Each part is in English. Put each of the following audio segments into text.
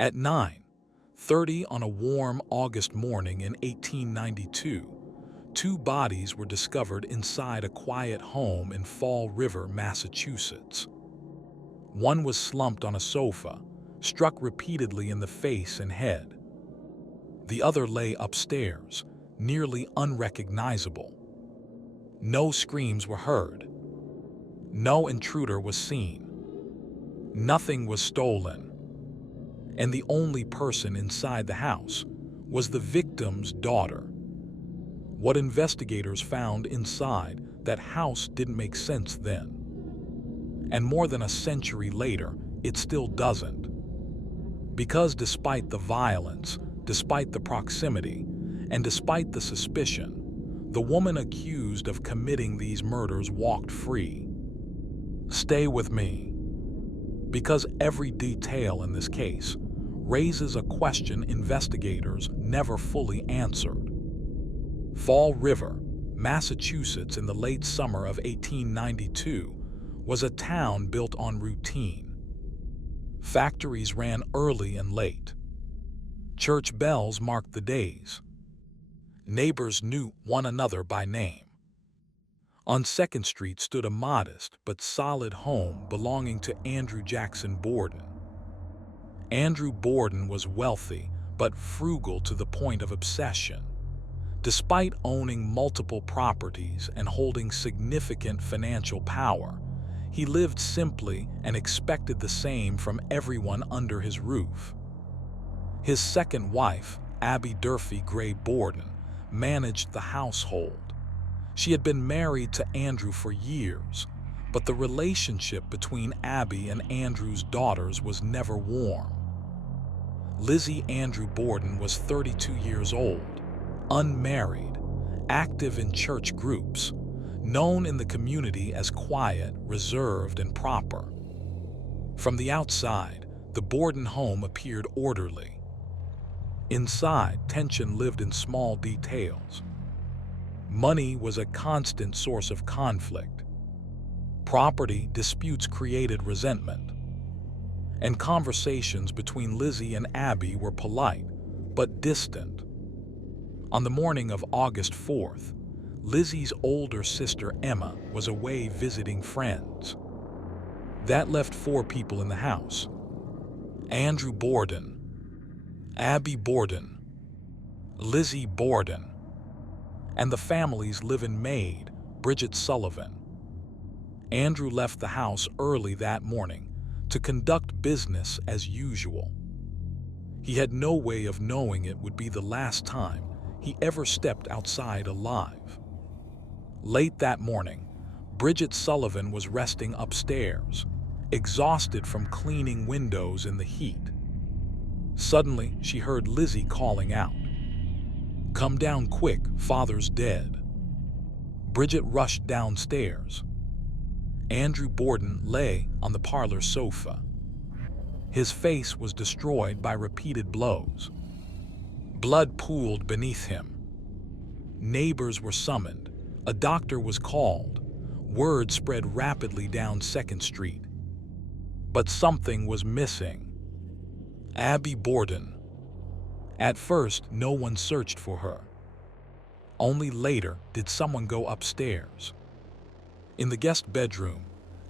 At 9:30 on a warm August morning in 1892, two bodies were discovered inside a quiet home in Fall River, Massachusetts. One was slumped on a sofa, struck repeatedly in the face and head. The other lay upstairs, nearly unrecognizable. No screams were heard. No intruder was seen. Nothing was stolen. And the only person inside the house was the victim's daughter. What investigators found inside that house didn't make sense then. And more than a century later, it still doesn't. Because despite the violence, despite the proximity, and despite the suspicion, the woman accused of committing these murders walked free. Stay with me, because every detail in this case raises a question investigators never fully answered. Fall River, Massachusetts in the late summer of 1892 was a town built on routine. Factories ran early and late. Church bells marked the days. Neighbors knew one another by name. On 2nd Street stood a modest but solid home belonging to Andrew Jackson Borden. Andrew Borden was wealthy but frugal to the point of obsession. Despite owning multiple properties and holding significant financial power, he lived simply and expected the same from everyone under his roof. His second wife, Abby Durfee Gray Borden, managed the household. She had been married to Andrew for years, but the relationship between Abby and Andrew's daughters was never warm. Lizzie Andrew Borden was 32 years old, unmarried, active in church groups, known in the community as quiet, reserved, and proper. From the outside, the Borden home appeared orderly. Inside, tension lived in small details. Money was a constant source of conflict. Property disputes created resentment. And conversations between Lizzie and Abby were polite, but distant. On the morning of August 4th, Lizzie's older sister Emma was away visiting friends. That left 4 people in the house: Andrew Borden, Abby Borden, Lizzie Borden, and the family's live-in maid, Bridget Sullivan. Andrew left the house early that morning to conduct business as usual. He had no way of knowing it would be the last time he ever stepped outside alive. Late that morning, Bridget Sullivan was resting upstairs, exhausted from cleaning windows in the heat. Suddenly, she heard Lizzie calling out, "Come down quick, Father's dead." Bridget rushed downstairs. Andrew Borden lay on the parlor sofa. His face was destroyed by repeated blows. Blood pooled beneath him. Neighbors were summoned. A doctor was called. Word spread rapidly down 2nd Street. But something was missing. Abby Borden. At first, no one searched for her. Only later did someone go upstairs. In the guest bedroom,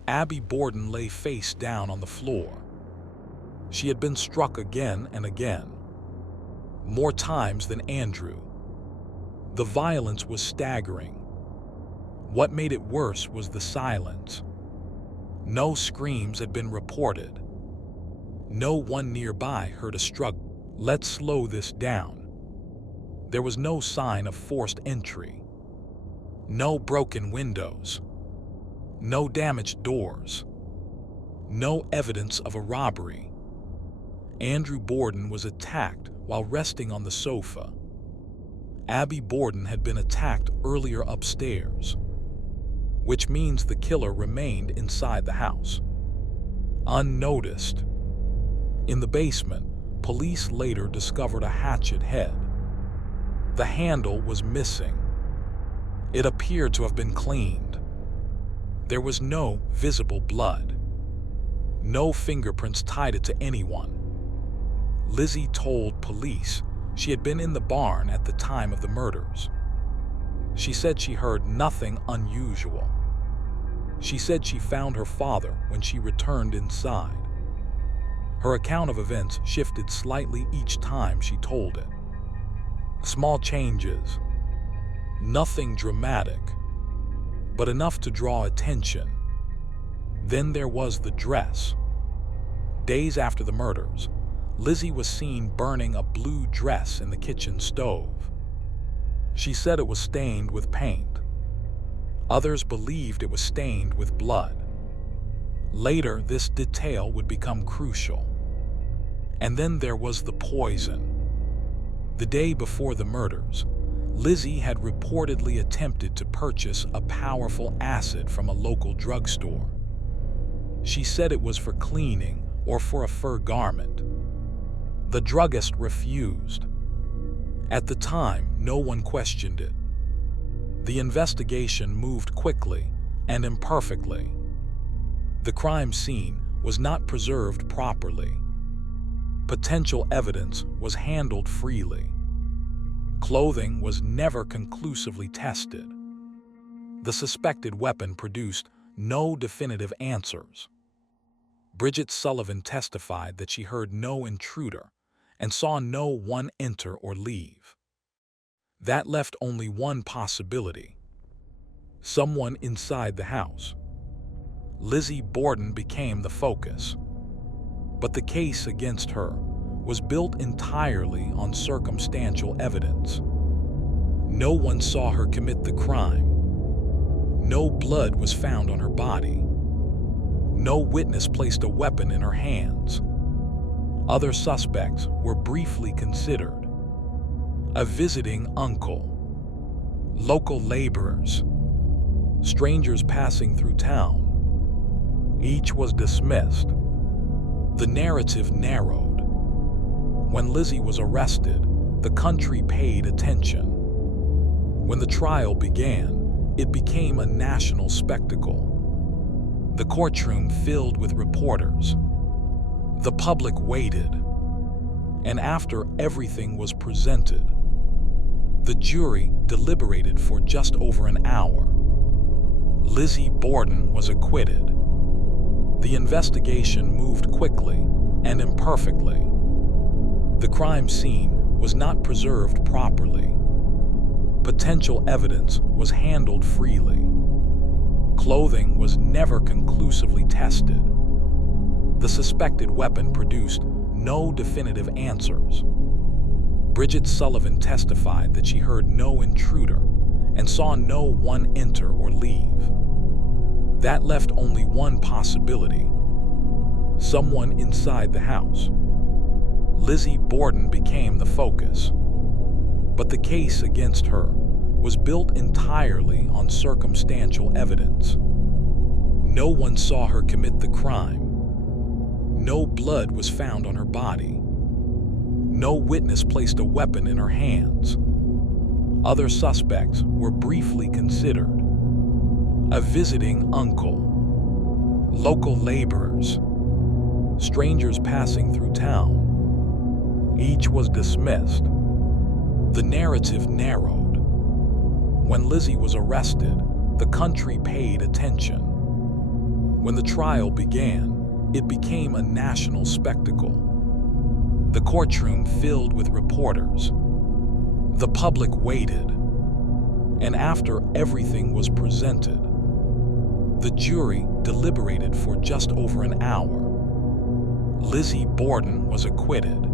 Abby Borden lay face down on the floor. She had been struck again and again, more times than Andrew. The violence was staggering. What made it worse was the silence. No screams had been reported. No one nearby heard a struggle. Let's slow this down. There was no sign of forced entry. No broken windows. No damaged doors. No evidence of a robbery. Andrew Borden was attacked while resting on the sofa. Abby Borden had been attacked earlier upstairs, which means the killer remained inside the house, unnoticed. In the basement, police later discovered a hatchet head. The handle was missing. It appeared to have been cleaned. There was no visible blood. No fingerprints tied it to anyone. Lizzie told police she had been in the barn at the time of the murders. She said she heard nothing unusual. She said she found her father when she returned inside. Her account of events shifted slightly each time she told it. Small changes, nothing dramatic, but enough to draw attention. Then there was the dress. Days after the murders, Lizzie was seen burning a blue dress in the kitchen stove. She said it was stained with paint. Others believed it was stained with blood. Later, this detail would become crucial. And then there was the poison. The day before the murders, Lizzie had reportedly attempted to purchase a powerful acid from a local drugstore. She said it was for cleaning or for a fur garment. The druggist refused. At the time, no one questioned it. The investigation moved quickly and imperfectly. The crime scene was not preserved properly. Potential evidence was handled freely. Clothing was never conclusively tested. The suspected weapon produced no definitive answers. Bridget Sullivan testified that she heard no intruder and saw no one enter or leave. That left only one possibility: someone inside the house. Lizzie Borden became the focus. But the case against her was built entirely on circumstantial evidence. No one saw her commit the crime. No blood was found on her body. No witness placed a weapon in her hands. Other suspects were briefly considered: a visiting uncle, local laborers, strangers passing through town. Each was dismissed. The narrative narrowed. When Lizzie was arrested, the country paid attention. When the trial began, it became a national spectacle. The courtroom filled with reporters. The public waited. And after everything was presented, the jury deliberated for just over an hour. Lizzie Borden was acquitted. The investigation moved quickly and imperfectly. The crime scene was not preserved properly. Potential evidence was handled freely. Clothing was never conclusively tested. The suspected weapon produced no definitive answers. Bridget Sullivan testified that she heard no intruder and saw no one enter or leave. That left only one possibility: someone inside the house. Lizzie Borden became the focus. But the case against her was built entirely on circumstantial evidence. No one saw her commit the crime. No blood was found on her body. No witness placed a weapon in her hands. Other suspects were briefly considered: a visiting uncle, local laborers, strangers passing through town. Each was dismissed. The narrative narrowed. When Lizzie was arrested, the country paid attention. When the trial began, it became a national spectacle. The courtroom filled with reporters. The public waited. And after everything was presented, the jury deliberated for just over an hour. Lizzie Borden was acquitted.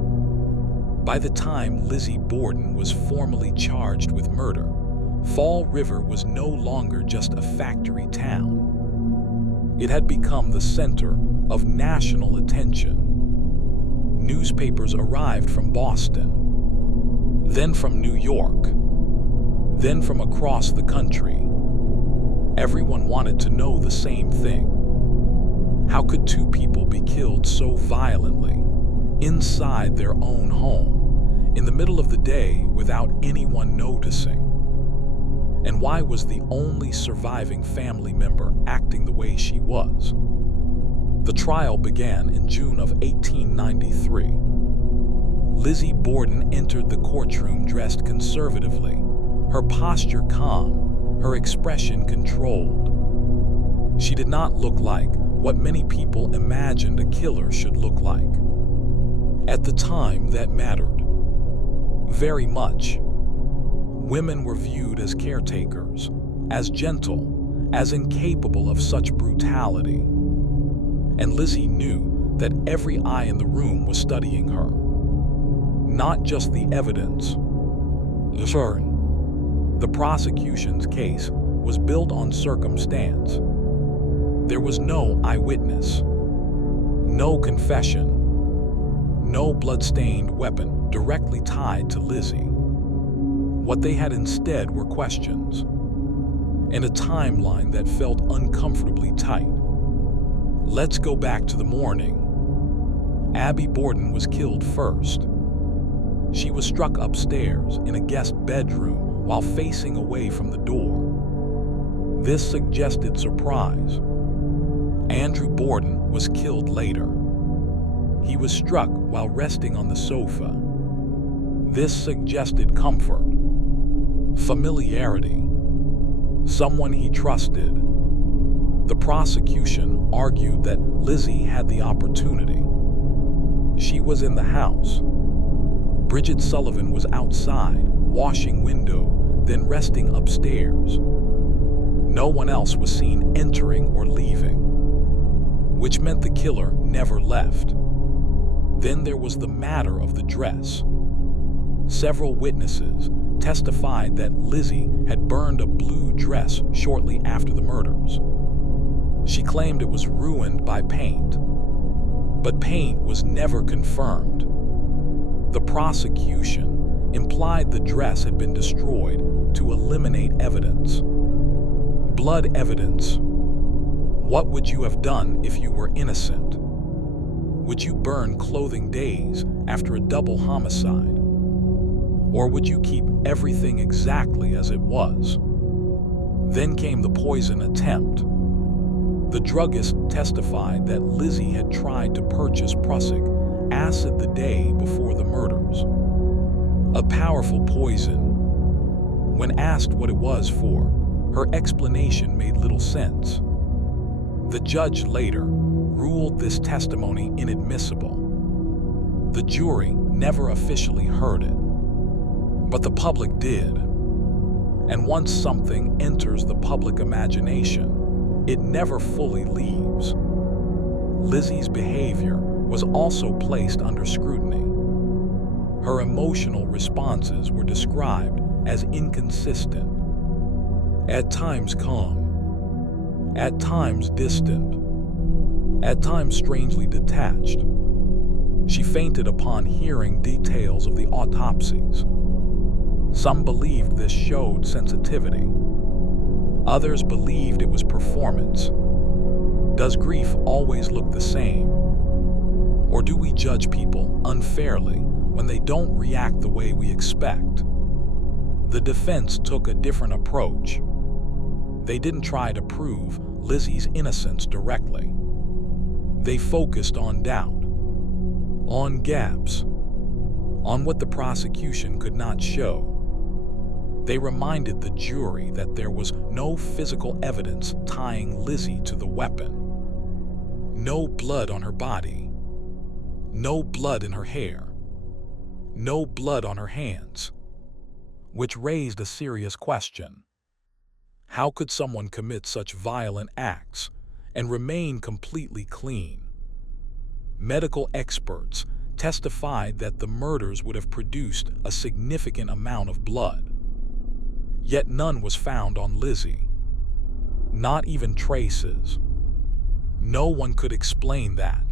By the time Lizzie Borden was formally charged with murder, Fall River was no longer just a factory town. It had become the center of national attention. Newspapers arrived from Boston, then from New York, then from across the country. Everyone wanted to know the same thing. How could two people be killed so violently, inside their own home, in the middle of the day without anyone noticing? And why was the only surviving family member acting the way she was? The trial began in June of 1893. Lizzie Borden entered the courtroom dressed conservatively, her posture calm, her expression controlled. She did not look like what many people imagined a killer should look like. At the time, that mattered very much. Women were viewed as caretakers, as gentle, as incapable of such brutality. And Lizzie knew that every eye in the room was studying her. Not just the evidence. The prosecution's case was built on circumstance. There was no eyewitness, no confession, no blood-stained weapon directly tied to Lizzie. What they had instead were questions, and a timeline that felt uncomfortably tight. Let's go back to the morning. Abby Borden was killed first. She was struck upstairs in a guest bedroom while facing away from the door. This suggested surprise. Andrew Borden was killed later. He was struck while resting on the sofa. This suggested comfort, familiarity, someone he trusted. The prosecution argued that Lizzie had the opportunity. She was in the house. Bridget Sullivan was outside, washing window, then resting upstairs. No one else was seen entering or leaving, which meant the killer never left. Then there was the matter of the dress. Several witnesses testified that Lizzie had burned a blue dress shortly after the murders. She claimed it was ruined by paint, but paint was never confirmed. The prosecution implied the dress had been destroyed to eliminate evidence. Blood evidence. What would you have done if you were innocent? Would you burn clothing days after a double homicide? Or would you keep everything exactly as it was? Then came the poison attempt. The druggist testified that Lizzie had tried to purchase prussic acid the day before the murders. A powerful poison. When asked what it was for, her explanation made little sense. The judge later ruled this testimony inadmissible. The jury never officially heard it, but the public did. And once something enters the public imagination, it never fully leaves. Lizzie's behavior was also placed under scrutiny. Her emotional responses were described as inconsistent, at times calm, at times distant, at times strangely detached. She fainted upon hearing details of the autopsies. Some believed this showed sensitivity. Others believed it was performance. Does grief always look the same? Or do we judge people unfairly when they don't react the way we expect? The defense took a different approach. They didn't try to prove Lizzie's innocence directly. They focused on doubt, on gaps, on what the prosecution could not show. They reminded the jury that there was no physical evidence tying Lizzie to the weapon. No blood on her body. No blood in her hair. No blood on her hands. Which raised a serious question. How could someone commit such violent acts and remain completely clean? Medical experts testified that the murders would have produced a significant amount of blood. Yet none was found on Lizzie. Not even traces. No one could explain that.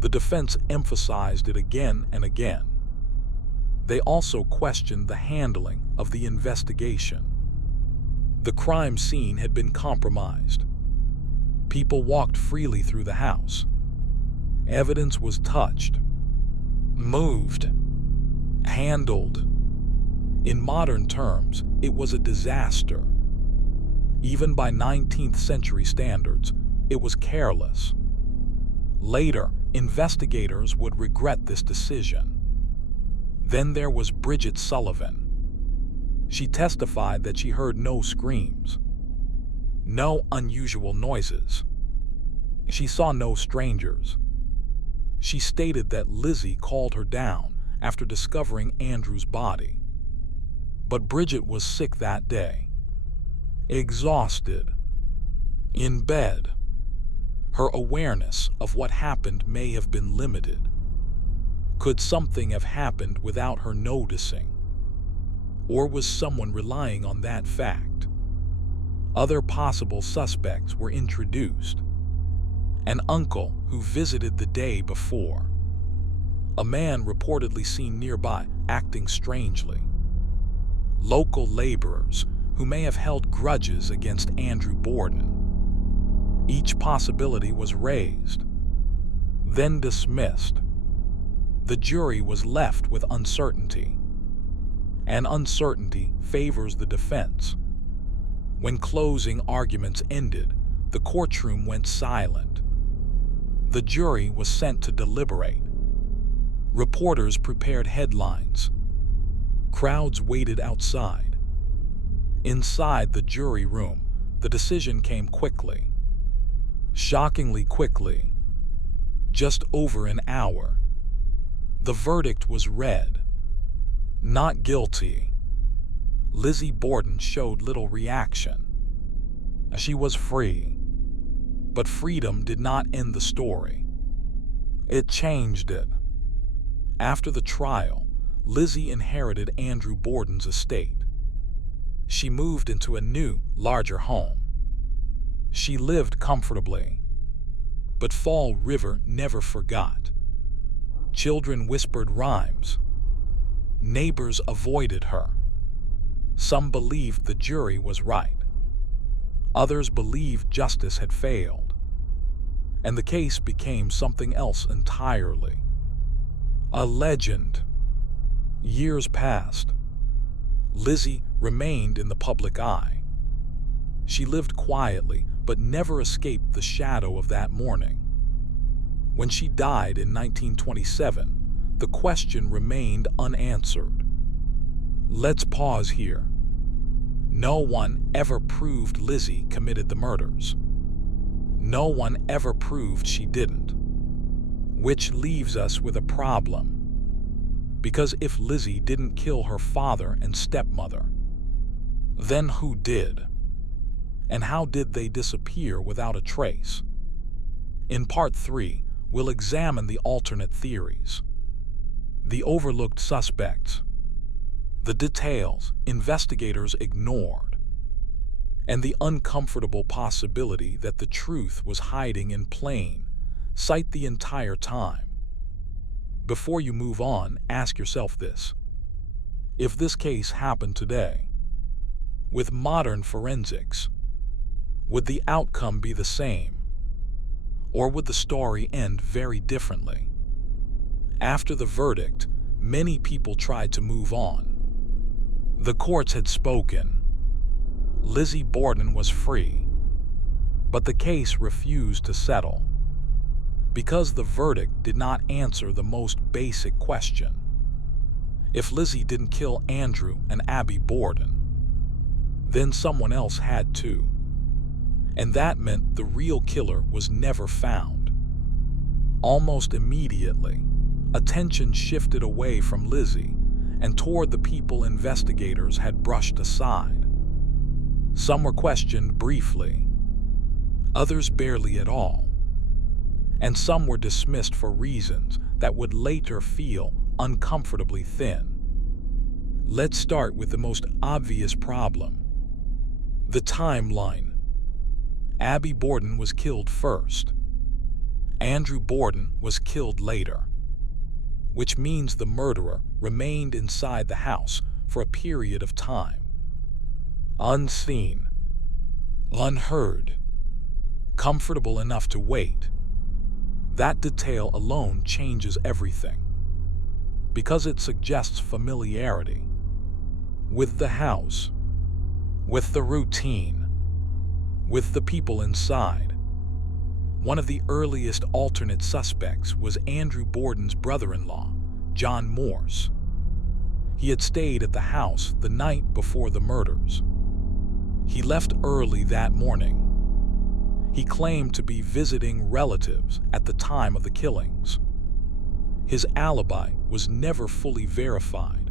The defense emphasized it again and again. They also questioned the handling of the investigation. The crime scene had been compromised. People walked freely through the house. Evidence was touched, moved, handled. In modern terms, it was a disaster. Even by 19th century standards, it was careless. Later, investigators would regret this decision. Then there was Bridget Sullivan. She testified that she heard no screams, no unusual noises. She saw no strangers. She stated that Lizzie called her down after discovering Andrew's body. But Bridget was sick that day, exhausted, in bed. Her awareness of what happened may have been limited. Could something have happened without her noticing? Or was someone relying on that fact? Other possible suspects were introduced. An uncle who visited the day before. A man reportedly seen nearby acting strangely. Local laborers who may have held grudges against Andrew Borden. Each possibility was raised, then dismissed. The jury was left with uncertainty, and uncertainty favors the defense. When closing arguments ended, the courtroom went silent. The jury was sent to deliberate. Reporters prepared headlines. Crowds waited outside. Inside the jury room, the decision came quickly. Shockingly quickly. Just over an hour. The verdict was read. Not guilty. Lizzie Borden showed little reaction. She was free. But freedom did not end the story. It changed it. After the trial, Lizzie inherited Andrew Borden's estate. She moved into a new, larger home. She lived comfortably. But Fall River never forgot. Children whispered rhymes. Neighbors avoided her. Some believed the jury was right. Others believed justice had failed. And the case became something else entirely. A legend. Years passed. Lizzie remained in the public eye. She lived quietly, but never escaped the shadow of that morning. When she died in 1927, the question remained unanswered. Let's pause here. No one ever proved Lizzie committed the murders. No one ever proved she didn't. Which leaves us with a problem. Because if Lizzie didn't kill her father and stepmother, then who did? And how did they disappear without a trace? In Part 3, we'll examine the alternate theories. The overlooked suspects. The details investigators ignored. And the uncomfortable possibility that the truth was hiding in plain sight the entire time. Before you move on, ask yourself this. If this case happened today, with modern forensics, would the outcome be the same? Or would the story end very differently? After the verdict, many people tried to move on. The courts had spoken. Lizzie Borden was free. But the case refused to settle. Because the verdict did not answer the most basic question. If Lizzie didn't kill Andrew and Abby Borden, then someone else had to. And that meant the real killer was never found. Almost immediately, attention shifted away from Lizzie and toward the people investigators had brushed aside. Some were questioned briefly, others barely at all, and some were dismissed for reasons that would later feel uncomfortably thin. Let's start with the most obvious problem. The timeline. Abby Borden was killed first. Andrew Borden was killed later, which means the murderer remained inside the house for a period of time. Unseen, unheard, comfortable enough to wait. That detail alone changes everything, because it suggests familiarity with the house, with the routine, with the people inside. One of the earliest alternate suspects was Andrew Borden's brother-in-law, John Morse. He had stayed at the house the night before the murders. He left early that morning. He claimed to be visiting relatives at the time of the killings. His alibi was never fully verified.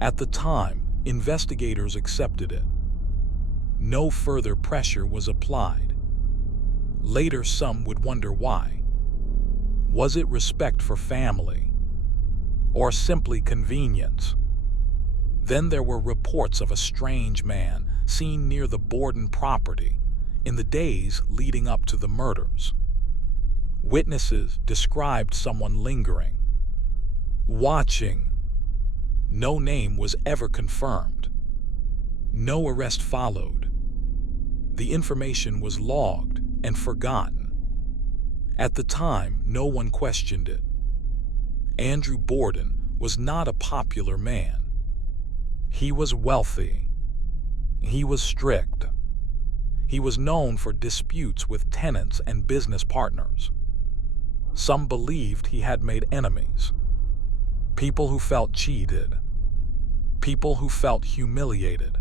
At the time, investigators accepted it. No further pressure was applied. Later, some would wonder why. Was it respect for family? Or simply convenience? Then there were reports of a strange man seen near the Borden property in the days leading up to the murders. Witnesses described someone lingering, watching. No name was ever confirmed. No arrest followed. The information was logged and forgotten. At the time, no one questioned it. Andrew Borden was not a popular man. He was wealthy. He was strict. He was known for disputes with tenants and business partners. Some believed he had made enemies. People who felt cheated. People who felt humiliated.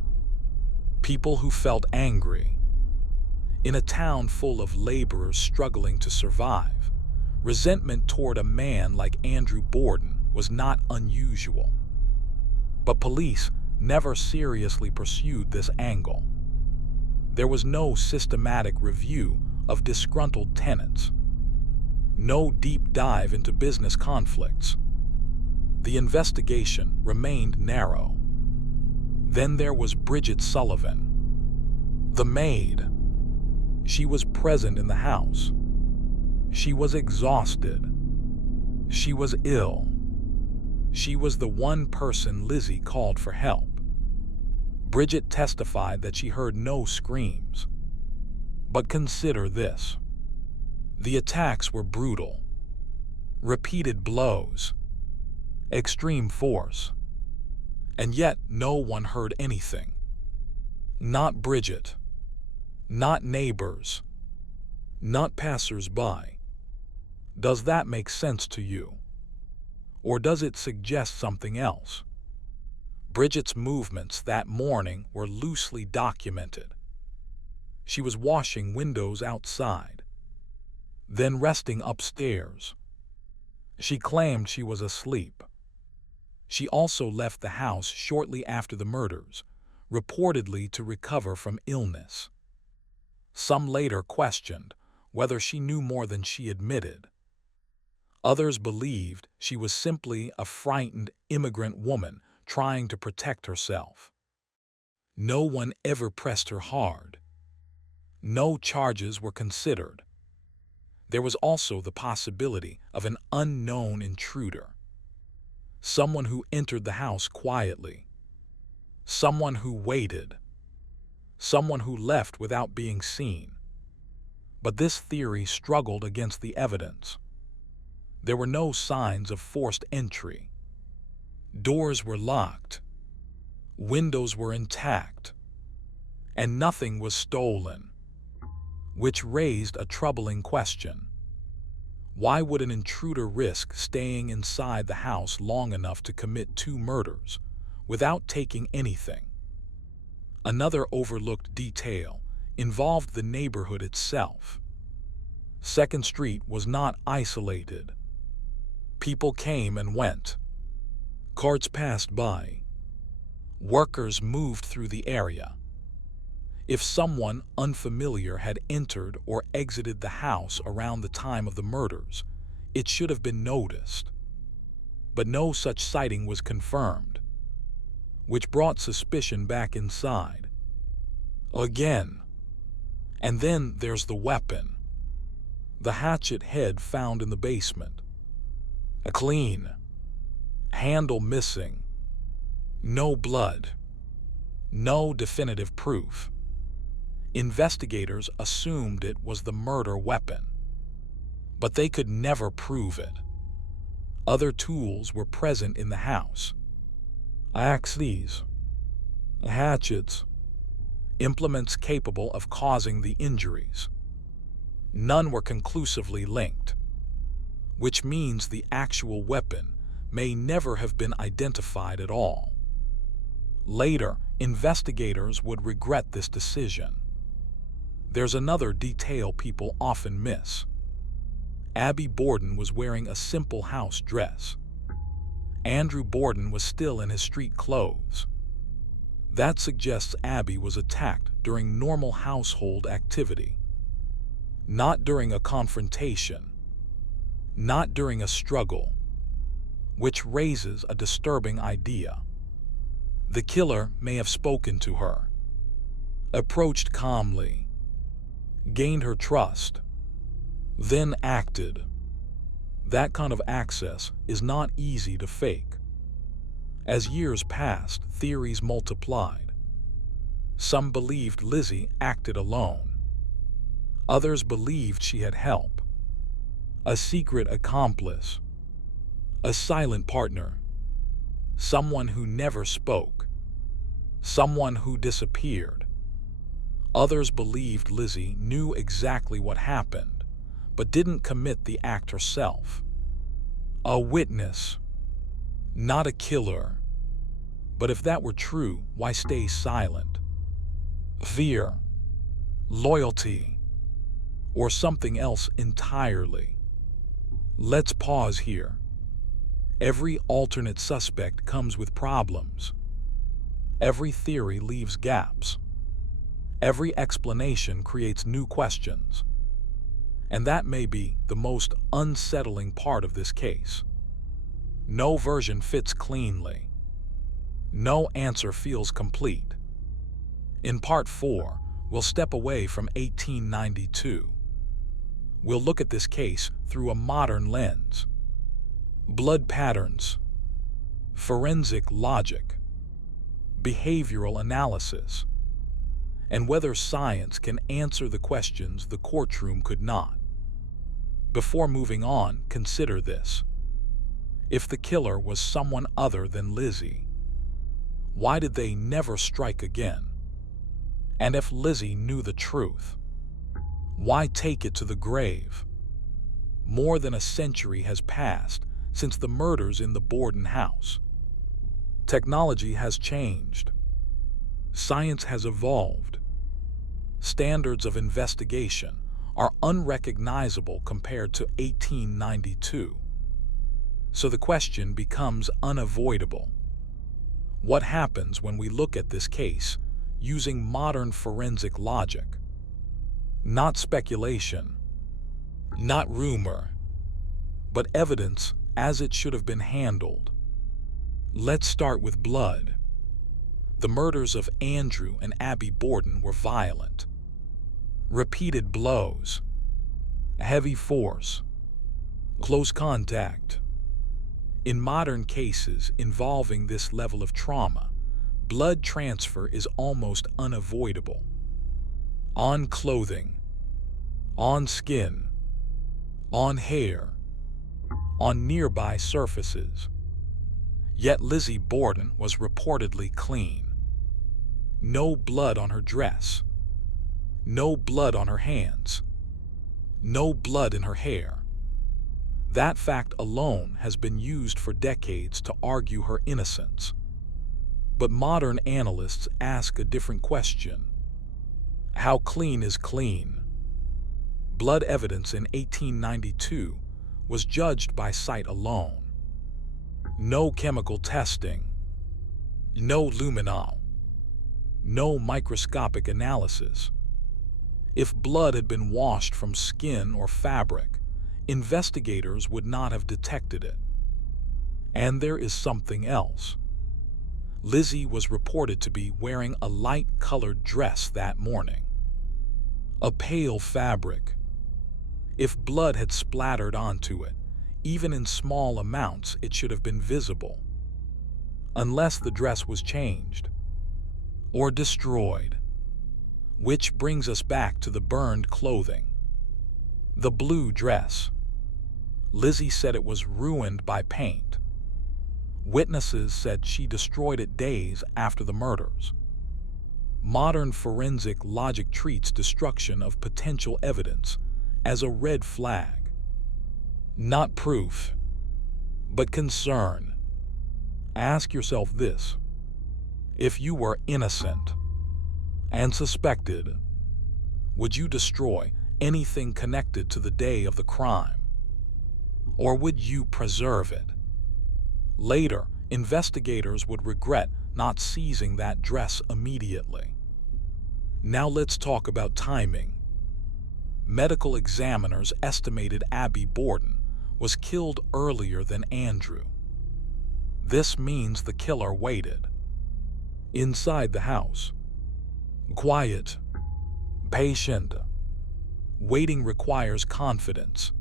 People who felt angry. In a town full of laborers struggling to survive, resentment toward a man like Andrew Borden was not unusual. But police never seriously pursued this angle. There was no systematic review of disgruntled tenants. No deep dive into business conflicts. The investigation remained narrow. Then there was Bridget Sullivan, the maid. She was present in the house. She was exhausted. She was ill. She was the one person Lizzie called for help. Bridget testified that she heard no screams. But consider this. The attacks were brutal. Repeated blows. Extreme force. And yet no one heard anything. Not Bridget. Not neighbors. Not passers-by. Does that make sense to you? Or does it suggest something else? Bridget's movements that morning were loosely documented. She was washing windows outside, then resting upstairs. She claimed she was asleep. She also left the house shortly after the murders, reportedly to recover from illness. Some later questioned whether she knew more than she admitted. Others believed she was simply a frightened immigrant woman trying to protect herself. No one ever pressed her hard. No charges were considered. There was also the possibility of an unknown intruder. Someone who entered the house quietly. Someone who waited. Someone who left without being seen. But this theory struggled against the evidence. There were no signs of forced entry. Doors were locked. Windows were intact. And nothing was stolen. Which raised a troubling question. Why would an intruder risk staying inside the house long enough to commit 2 murders without taking anything? Another overlooked detail involved the neighborhood itself. 2nd Street was not isolated. People came and went. Carts passed by. Workers moved through the area. If someone unfamiliar had entered or exited the house around the time of the murders, it should have been noticed. But no such sighting was confirmed, which brought suspicion back inside. Again. And then there's the weapon. The hatchet head found in the basement. A clean. Handle missing. No blood. No definitive proof. Investigators assumed it was the murder weapon, but they could never prove it. Other tools were present in the house. Axes, hatchets, implements capable of causing the injuries. None were conclusively linked, which means the actual weapon may never have been identified at all. Later, investigators would regret this decision. There's another detail people often miss. Abby Borden was wearing a simple house dress. Andrew Borden was still in his street clothes. That suggests Abby was attacked during normal household activity. Not during a confrontation. Not during a struggle. Which raises a disturbing idea. The killer may have spoken to her, approached calmly, gained her trust, then acted. That kind of access is not easy to fake. As years passed, theories multiplied. Some believed Lizzie acted alone. Others believed she had help. A secret accomplice. A silent partner. Someone who never spoke. Someone who disappeared. Others believed Lizzie knew exactly what happened, but didn't commit the act herself. A witness, not a killer. But if that were true, why stay silent? Fear, loyalty, or something else entirely? Let's pause here. Every alternate suspect comes with problems. Every theory leaves gaps. Every explanation creates new questions. And that may be the most unsettling part of this case. No version fits cleanly. No answer feels complete. In Part 4, we'll step away from 1892. We'll look at this case through a modern lens. Blood patterns, forensic logic, behavioral analysis, and whether science can answer the questions the courtroom could not. Before moving on, consider this. If the killer was someone other than Lizzie, why did they never strike again? And if Lizzie knew the truth, why take it to the grave? More than a century has passed since the murders in the Borden house. Technology has changed. Science has evolved. Standards of investigation are unrecognizable compared to 1892. So the question becomes unavoidable. What happens when we look at this case using modern forensic logic? Not speculation, not rumor, but evidence as it should have been handled. Let's start with blood. The murders of Andrew and Abby Borden were violent. Repeated blows, heavy force, close contact. In modern cases involving this level of trauma, blood transfer is almost unavoidable. On clothing, on skin, on hair, on nearby surfaces. Yet Lizzie Borden was reportedly clean. No blood on her dress. No blood on her hands. No blood in her hair. That fact alone has been used for decades to argue her innocence. But modern analysts ask a different question. How clean is clean? Blood evidence in 1892 was judged by sight alone. No chemical testing. No luminol. No microscopic analysis. If blood had been washed from skin or fabric, investigators would not have detected it. And there is something else. Lizzie was reported to be wearing a light-colored dress that morning. A pale fabric. If blood had splattered onto it, even in small amounts, it should have been visible. Unless the dress was changed or destroyed. Which brings us back to the burned clothing. The blue dress. Lizzie said it was ruined by paint. Witnesses said she destroyed it days after the murders. Modern forensic logic treats destruction of potential evidence as a red flag. Not proof, but concern. Ask yourself this: if you were innocent and suspected, would you destroy anything connected to the day of the crime? Or would you preserve it? Later, investigators would regret not seizing that dress immediately. Now let's talk about timing. Medical examiners estimated Abby Borden was killed earlier than Andrew. This means the killer waited inside the house. Quiet, patient. Waiting requires confidence.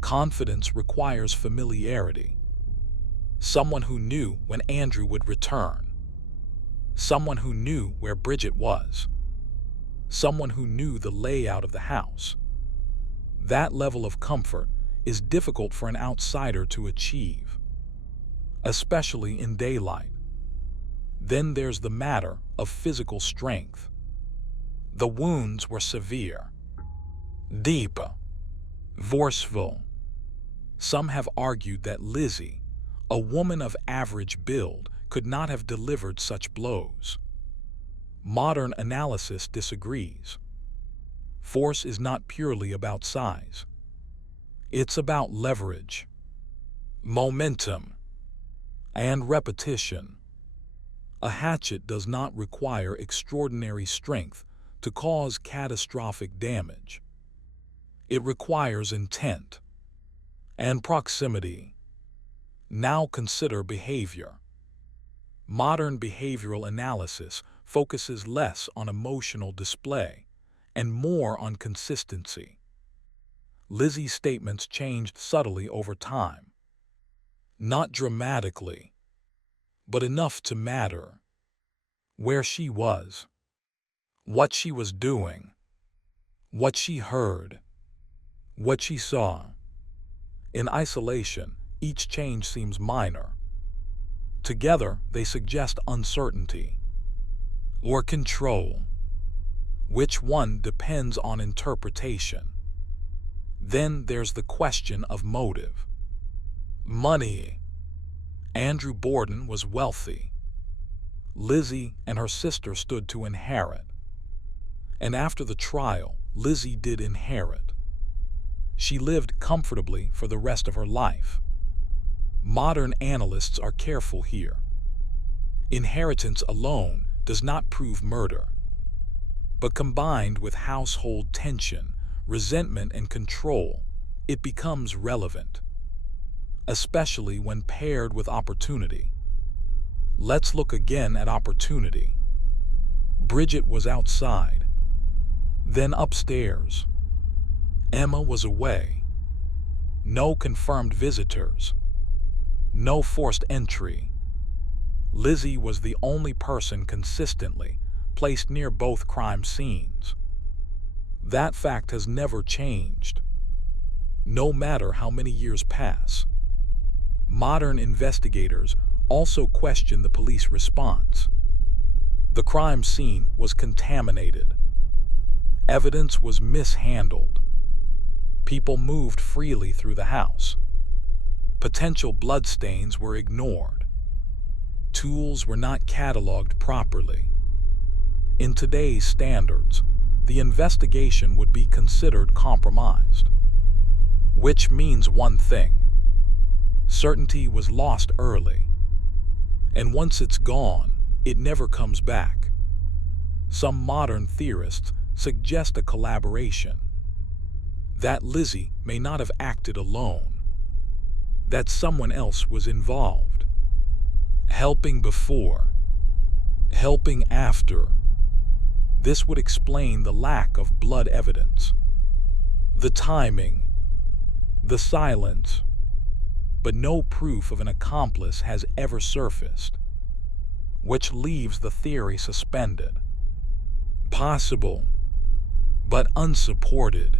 Confidence requires familiarity. Someone who knew when Andrew would return. Someone who knew where Bridget was. Someone who knew the layout of the house. That level of comfort is difficult for an outsider to achieve, especially in daylight. Then there's the matter of physical strength. The wounds were severe, deep, forceful. Some have argued that Lizzie, a woman of average build, could not have delivered such blows. Modern analysis disagrees. Force is not purely about size. It's about leverage, momentum, and repetition. A hatchet does not require extraordinary strength to cause catastrophic damage. It requires intent and proximity. Now consider behavior. Modern behavioral analysis focuses less on emotional display and more on consistency. Lizzie's statements changed subtly over time. Not dramatically, but enough to matter. Where she was, what she was doing, what she heard, what she saw. In isolation, each change seems minor. Together, they suggest uncertainty or control. Which one depends on interpretation. Then there's the question of motive. Money. Andrew Borden was wealthy. Lizzie and her sister stood to inherit. And after the trial, Lizzie did inherit. She lived comfortably for the rest of her life. Modern analysts are careful here. Inheritance alone does not prove murder. But combined with household tension, resentment, and control, it becomes relevant, especially when paired with opportunity. Let's look again at opportunity. Bridget was outside, then upstairs. Emma was away. No confirmed visitors. No forced entry. Lizzie was the only person consistently placed near both crime scenes. That fact has never changed, no matter how many years pass. Modern investigators also question the police response. The crime scene was contaminated. Evidence was mishandled. People moved freely through the house. Potential bloodstains were ignored. Tools were not cataloged properly. In today's standards, the investigation would be considered compromised. Which means one thing: certainty was lost early. And once it's gone, it never comes back. Some modern theorists suggest a collaboration. That Lizzie may not have acted alone. That someone else was involved. Helping before, helping after. This would explain the lack of blood evidence, the timing, the silence, but no proof of an accomplice has ever surfaced, which leaves the theory suspended. Possible, but unsupported.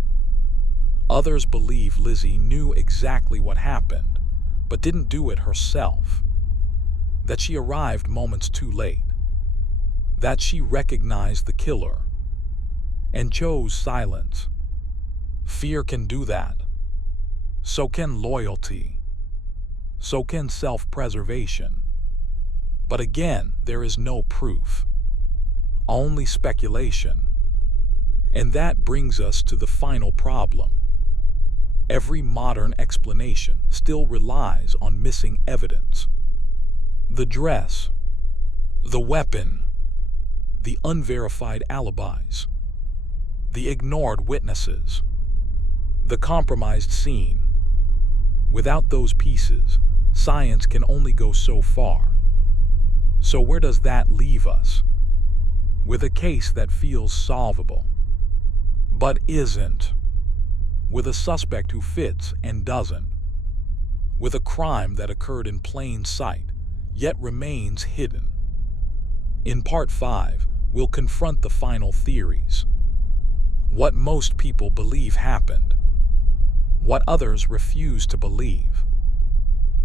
Others believe Lizzie knew exactly what happened, but didn't do it herself. That she arrived moments too late. That she recognized the killer and chose silence. Fear can do that. So can loyalty. So can self-preservation. But again, there is no proof, only speculation. And that brings us to the final problem. Every modern explanation still relies on missing evidence. The dress, the weapon, the unverified alibis, the ignored witnesses, the compromised scene. Without those pieces, science can only go so far. So where does that leave us? With a case that feels solvable, but isn't. With a suspect who fits and doesn't. With a crime that occurred in plain sight, yet remains hidden. In Part 5, we'll confront the final theories. What most people believe happened. What others refuse to believe.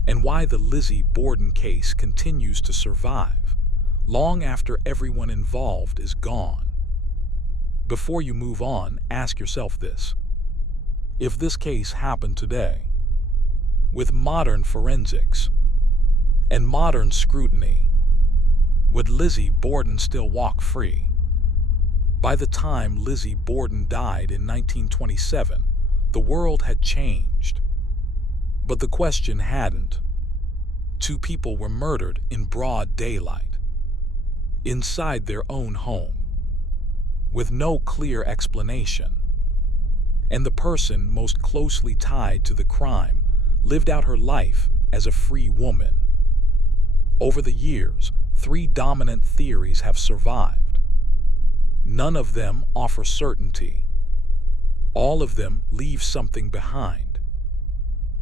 And why the Lizzie Borden case continues to survive, long after everyone involved is gone. Before you move on, ask yourself this. If this case happened today, with modern forensics and modern scrutiny, would Lizzie Borden still walk free? By the time Lizzie Borden died in 1927, the world had changed. But the question hadn't. Two people were murdered in broad daylight, inside their own home, with no clear explanation. And the person most closely tied to the crime lived out her life as a free woman. Over the years, 3 dominant theories have survived. None of them offer certainty. All of them leave something behind.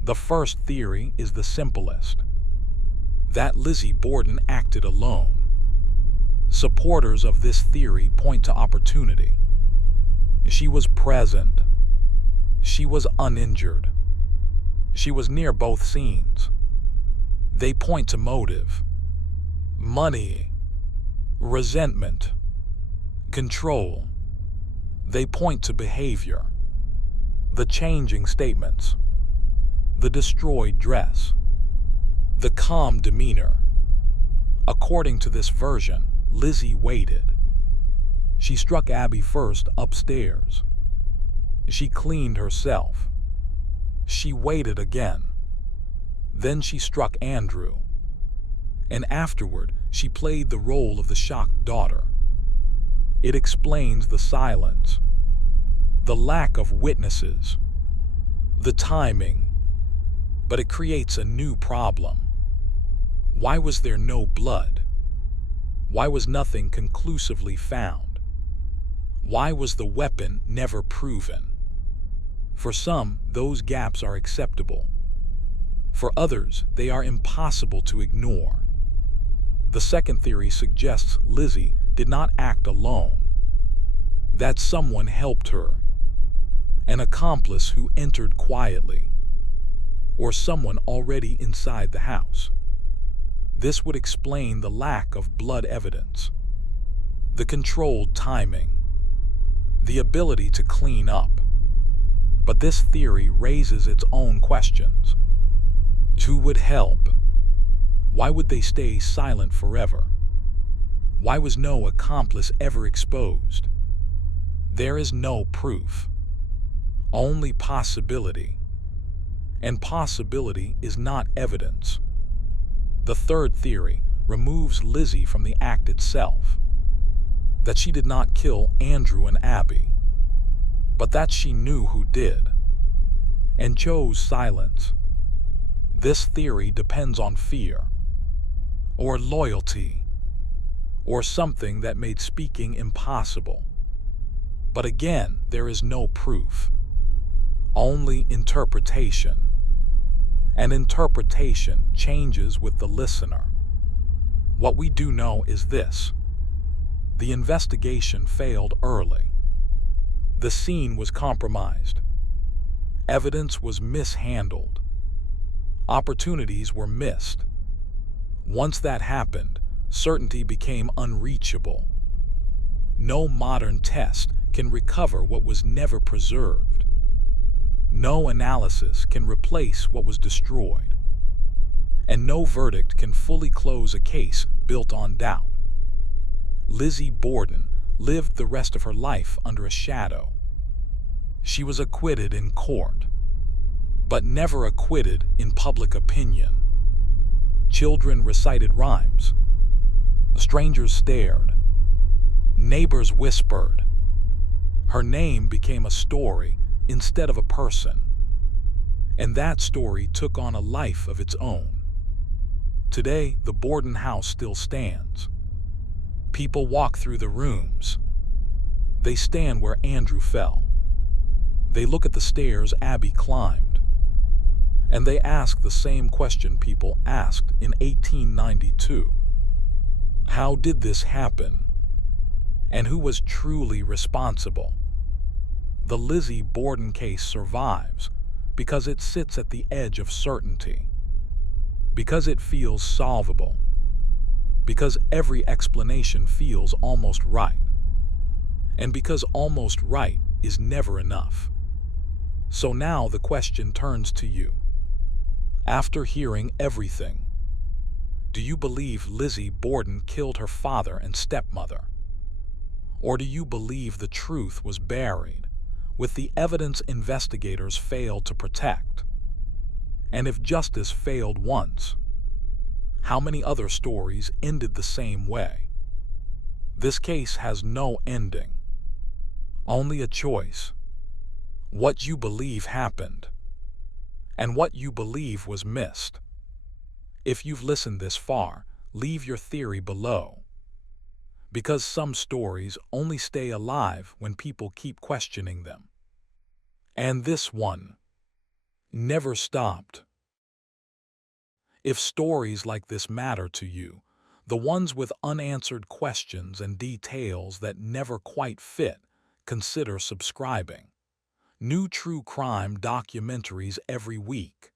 The first theory is the simplest, that Lizzie Borden acted alone. Supporters of this theory point to opportunity. She was present. She was uninjured. She was near both scenes. They point to motive, money, resentment, control. They point to behavior, the changing statements, the destroyed dress, the calm demeanor. According to this version, Lizzie waited. She struck Abby first upstairs. She cleaned herself. She waited again. Then she struck Andrew. And afterward, she played the role of the shocked daughter. It explains the silence, the lack of witnesses, the timing. But it creates a new problem. Why was there no blood? Why was nothing conclusively found? Why was the weapon never proven? For some, those gaps are acceptable. For others, they are impossible to ignore. The second theory suggests Lizzie did not act alone, that someone helped her, an accomplice who entered quietly, or someone already inside the house. This would explain the lack of blood evidence, the controlled timing, the ability to clean up. But this theory raises its own questions. Who would help? Why would they stay silent forever? Why was no accomplice ever exposed? There is no proof, only possibility. And possibility is not evidence. The third theory removes Lizzie from the act itself, that she did not kill Andrew and Abby, but that she knew who did, and chose silence. This theory depends on fear, or loyalty, or something that made speaking impossible. But again, there is no proof, only interpretation. And interpretation changes with the listener. What we do know is this: the investigation failed early. The scene was compromised. Evidence was mishandled. Opportunities were missed. Once that happened, certainty became unreachable. No modern test can recover what was never preserved. No analysis can replace what was destroyed. and no verdict can fully close a case built on doubt. Lizzie Borden lived the rest of her life under a shadow. She was acquitted in court, but never acquitted in public opinion. Children recited rhymes. Strangers stared. Neighbors whispered. Her name became a story instead of a person. And that story took on a life of its own. Today, the Borden house still stands. People walk through the rooms. They stand where Andrew fell. They look at the stairs Abby climbed. And they ask the same question people asked in 1892. How did this happen? And who was truly responsible? The Lizzie Borden case survives because it sits at the edge of certainty, because it feels solvable, because every explanation feels almost right, and because almost right is never enough. So now the question turns to you. After hearing everything, do you believe Lizzie Borden killed her father and stepmother? Or do you believe the truth was buried with the evidence investigators failed to protect? And if justice failed once, how many other stories ended the same way? This case has no ending, only a choice. What you believe happened, and what you believe was missed. If you've listened this far, leave your theory below. Because some stories only stay alive when people keep questioning them. And this one never stopped. If stories like this matter to you, the ones with unanswered questions and details that never quite fit, consider subscribing. New true crime documentaries every week.